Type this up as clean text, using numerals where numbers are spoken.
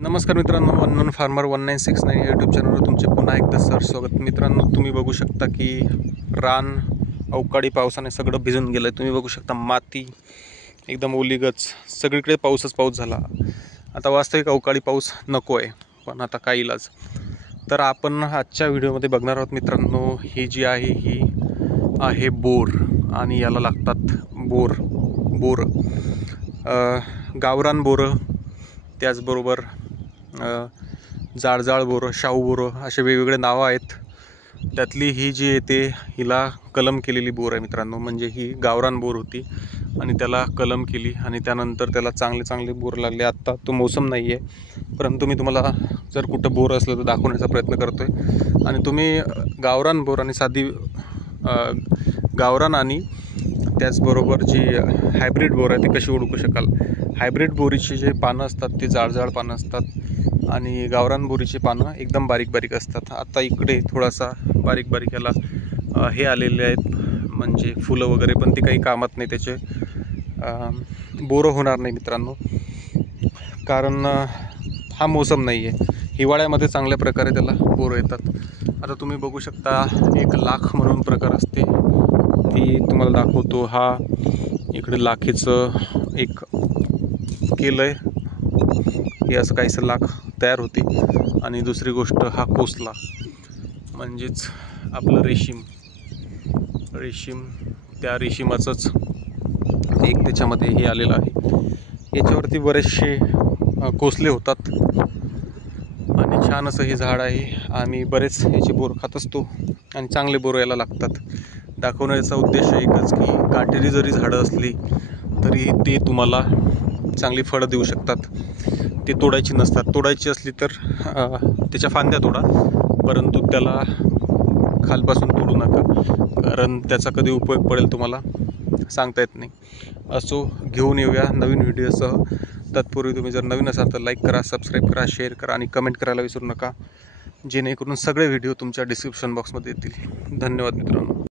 नमस्कार मित्रांनो, unknown farmer 1969 YouTube चॅनलवर तुमचे पुन्हा एकदा सर स्वागत. मित्रांनो, तुम्ही बघू शकता की रान अवकाळी पावसाने सगळं भिजून गेलं. तुम्ही बघू शकता माती एकदम ओलीगच, सगळीकडे पाऊसच पाऊस झाला. आता वास्तविक अवकाळी पाऊस नको आहे, पण आता काय इलाज. तर आपण आजच्या व्हिडिओमध्ये बघणार आहोत मित्रांनो, ही जी आहे ही आहे बोर, आणि याला लागतात बोर गावरान बोरं, त्याचबरोबर जाडजाड बोरं, शाहू बोरं, असे वेगवेगळे नावं आहेत. त्यातली ही जी येते हिला कलम केलेली बोर आहे मित्रांनो. म्हणजे ही गावरान बोर होती आणि त्याला कलम केली आणि त्यानंतर त्याला चांगले बोर लागले. आत्ता तो मोसम नाही आहे, परंतु मी तुम्हाला जर कुठं बोर असलं तर दाखवण्याचा प्रयत्न करतो आहे. आणि तुम्ही गावरान बोर आणि साधी गावरान आणि त्याचबरोबर जी हायब्रिड बोर आहे ती कशी ओळखू शकाल. हायब्रिड बोरीची जे पानं असतात ते जाडजाड पानं असतात आणि गावरान बोरीची पानं एकदम बारीक असतात. आता इकडे थोडासा बारीक याला हे आलेले आहेत, म्हणजे फुलं वगैरे, पण ती काही कामात नाही, त्याचे बोरं होणार नाही मित्रांनो, कारण हा मोसम नाही आहे. हिवाळ्यामध्ये चांगल्या प्रकारे त्याला बोरं येतात. आता तुम्ही बघू शकता एक लाख म्हणून प्रकार असते, ती तुम्हाला दाखवतो. हा इकडे लाखेचं एक केलं आहे, हे असं काहीसं लाख तयार होते. आणि दुसरी गोष्ट, हा कोसला म्हणजेच आपलं रेशीम, त्या रेशीमाचंच एक त्याच्यामध्ये हे आलेलं आहे. याच्यावरती बरेचसे कोसले होतात आणि छान असं हे झाड आहे. आम्ही बरेच याचे बोर खात असतो आणि चांगले बोर याला लागतात. दाखवण्याचा उद्देश एकच की काटेरी जरी झाडं असली तरी ते तुम्हाला चांगली फळं देऊ शकतात. ते तोडायची नसतात. तोडायची असली तर त्याच्या फांद्या तोडा, परंतु त्याला खालपासून तोडू नका, कारण त्याचा कधी उपयोग पडेल तुम्हाला सांगता येत नाही. असो, घेऊन येऊया नवीन व्हिडिओसह. तत्पूर्वी तुम्ही जर नवीन असाल तर लाईक करा, सबस्क्राईब करा, शेअर करा आणि कमेंट करायला विसरू नका, जेणेकरून सगळे व्हिडिओ तुमच्या डिस्क्रिप्शन बॉक्समध्ये येतील. धन्यवाद मित्रांनो.